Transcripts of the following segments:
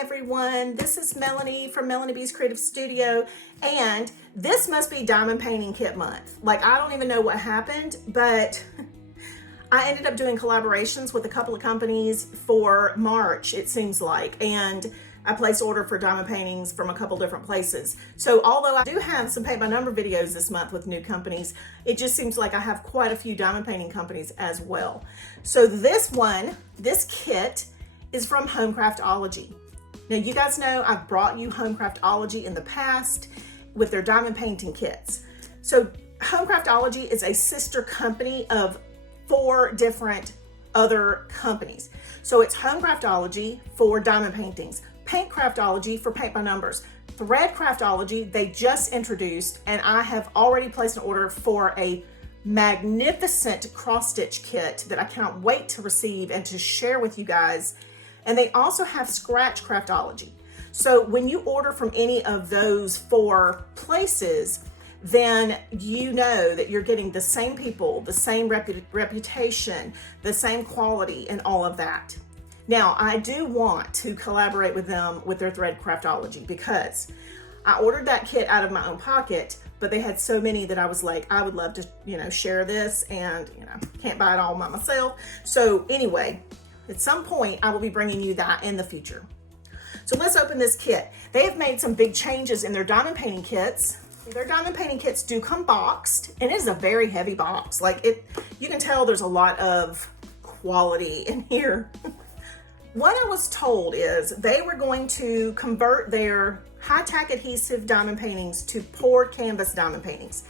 everyone. This is Melanie from Melanie B's Creative Studio, and this must be Diamond Painting Kit Month. Like, I don't even know what happened, but I ended up doing collaborations with a couple of companies for March, it seems like, and I placed order for diamond paintings from a couple different places. So although I do have some paint by number videos this month with new companies, it just seems like I have quite a few diamond painting companies as well. So this kit is from HomeCraftology. Now, you guys know I've brought you HomeCraftology in the past with their diamond painting kits. So HomeCraftology is a sister company of 4 different other companies. So it's HomeCraftology for diamond paintings, Paintcraftology for paint by numbers, Threadcraftology they just introduced, and I have already placed an order for a magnificent cross stitch kit that I cannot wait to receive and to share with you guys. And they also have Scratchcraftology. So when you order from any of those 4 places, then you know that you're getting the same people, the same reputation, the same quality, and all of that. Now, I do want to collaborate with them with their Threadcraftology because I ordered that kit out of my own pocket, but they had so many that I was like, I would love to, share this, and, can't buy it all by myself. So anyway, at some point, I will be bringing you that in the future. So let's open this kit. They have made some big changes in their diamond painting kits. Their diamond painting kits do come boxed, and it is a very heavy box. You can tell there's a lot of quality in here. What I was told is they were going to convert their high-tack adhesive diamond paintings to poured canvas diamond paintings.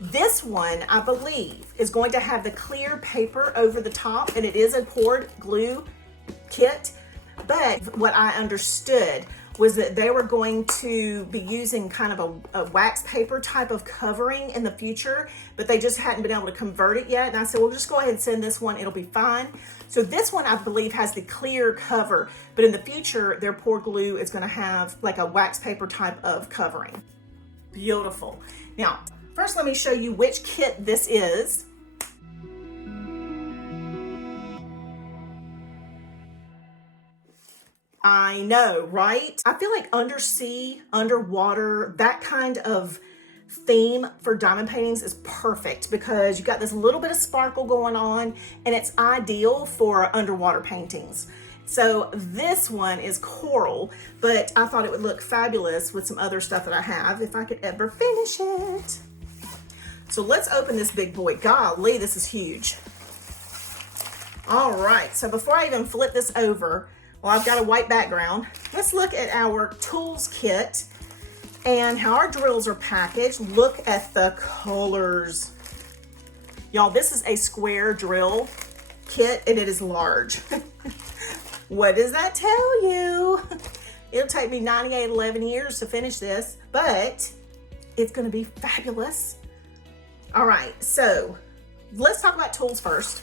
This one, I believe, is going to have the clear paper over the top, and it is a poured glue kit. But what I understood was that they were going to be using kind of a wax paper type of covering in the future, but they just hadn't been able to convert it yet. And I said, well, just go ahead and send this one. It'll be fine. So this one, I believe, has the clear cover, but in the future, their poured glue is going to have like a wax paper type of covering. Beautiful. Now, first, let me show you which kit this is. I know, right? I feel like undersea, underwater, that kind of theme for diamond paintings is perfect because you got this little bit of sparkle going on, and it's ideal for underwater paintings. So this one is coral, but I thought it would look fabulous with some other stuff that I have if I could ever finish it. So let's open this big boy. Golly, this is huge. All right, so before I even flip this over, well, I've got a white background. Let's look at our tools kit and how our drills are packaged. Look at the colors. Y'all, this is a square drill kit, and it is large. What does that tell you? It'll take me 11 years to finish this, but it's gonna be fabulous. All right, so let's talk about tools first.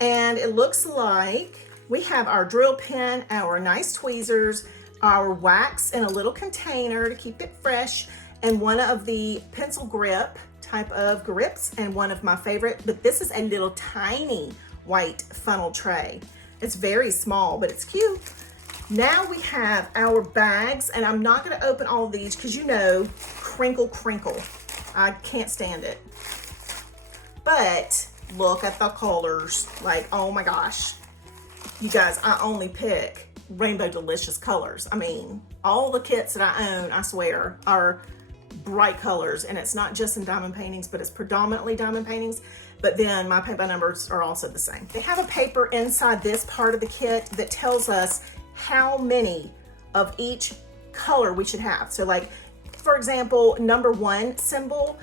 And it looks like we have our drill pin, our nice tweezers, our wax in a little container to keep it fresh, and one of the pencil grip type of grips, and one of my favorite, but this is a little tiny white funnel tray. It's very small, but it's cute. Now we have our bags, and I'm not gonna open all of these because crinkle. I can't stand it. But look at the colors, like, oh my gosh. You guys, I only pick Rainbow Delicious colors. I mean, all the kits that I own, I swear, are bright colors, and it's not just in diamond paintings, but it's predominantly diamond paintings. But then my paint by numbers are also the same. They have a paper inside this part of the kit that tells us how many of each color we should have. So like, for example, number 1 symbol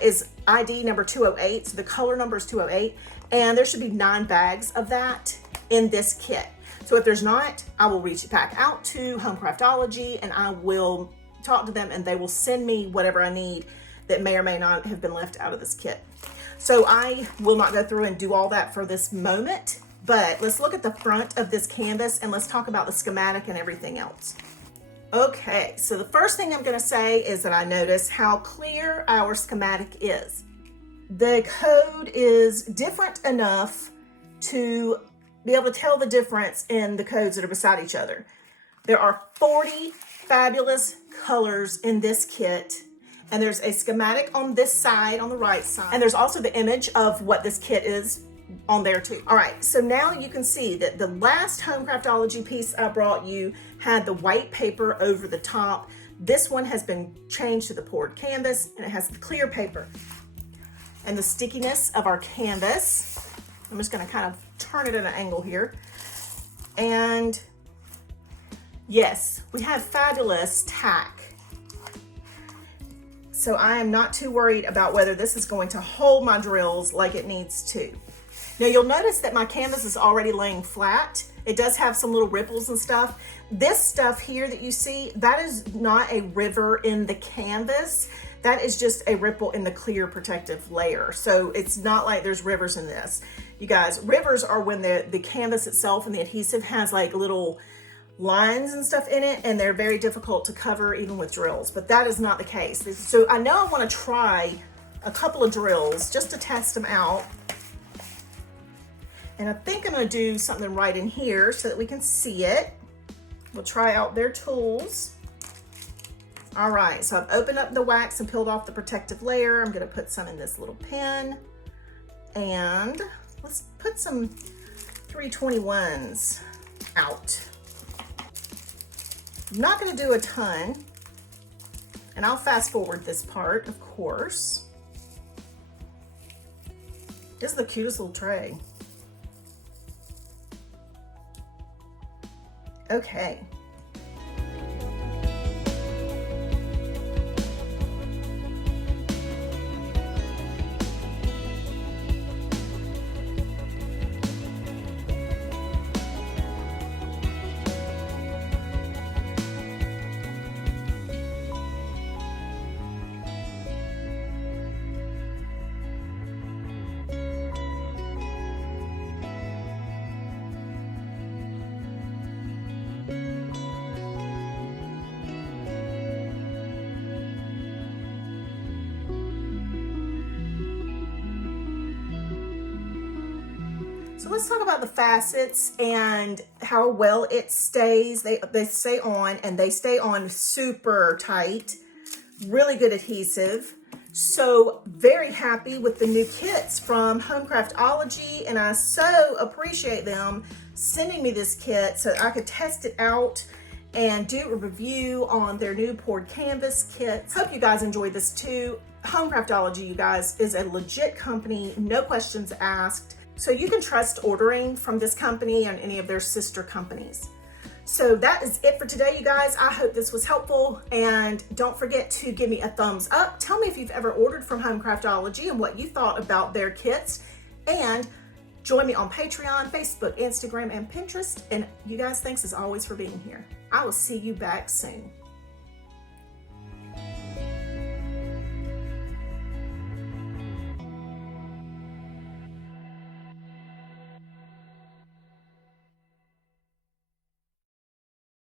is ID number 208. So the color number is 208, and there should be 9 bags of that in this kit. So if there's not, I will reach back out to HomeCraftology, and I will talk to them, and they will send me whatever I need that may or may not have been left out of this kit. So I will not go through and do all that for this moment, but let's look at the front of this canvas, and let's talk about the schematic and everything else. Okay, so the first thing I'm gonna say is that I notice how clear our schematic is. The code is different enough to be able to tell the difference in the codes that are beside each other. There are 40 fabulous colors in this kit. And there's a schematic on this side, on the right side. And there's also the image of what this kit is on there too. All right, so now you can see that the last HomeCraftology piece I brought you had the white paper over the top. This one has been changed to the poured canvas, and it has the clear paper. And the stickiness of our canvas, I'm just gonna kind of turn it at an angle here. And yes, we have fabulous tack. So I am not too worried about whether this is going to hold my drills like it needs to. Now you'll notice that my canvas is already laying flat. It does have some little ripples and stuff. This stuff here that you see, that is not a river in the canvas. That is just a ripple in the clear protective layer. So it's not like there's rivers in this. You guys, rivers are when the canvas itself and the adhesive has like little lines and stuff in it, and they're very difficult to cover even with drills, but that is not the case. So I know I want to try a couple of drills just to test them out. And I think I'm going to do something right in here so that we can see it. We'll try out their tools. All right, so I've opened up the wax and peeled off the protective layer. I'm going to put some in this little pen. And let's put some 321s out. I'm not going to do a ton, and I'll fast forward this part, of course. This is the cutest little tray. Okay. So let's talk about the facets and how well it stays. They stay on, and they stay on super tight, really good adhesive. So very happy with the new kits from HomeCraftology, and I so appreciate them sending me this kit so I could test it out and do a review on their new poured canvas kits. Hope you guys enjoyed this too. HomeCraftology, you guys, is a legit company, no questions asked. So you can trust ordering from this company and any of their sister companies. So that is it for today, you guys. I hope this was helpful, and don't forget to give me a thumbs up. Tell me if you've ever ordered from HomeCraftology and what you thought about their kits, and join me on Patreon, Facebook, Instagram, and Pinterest. And you guys, thanks as always for being here. I will see you back soon.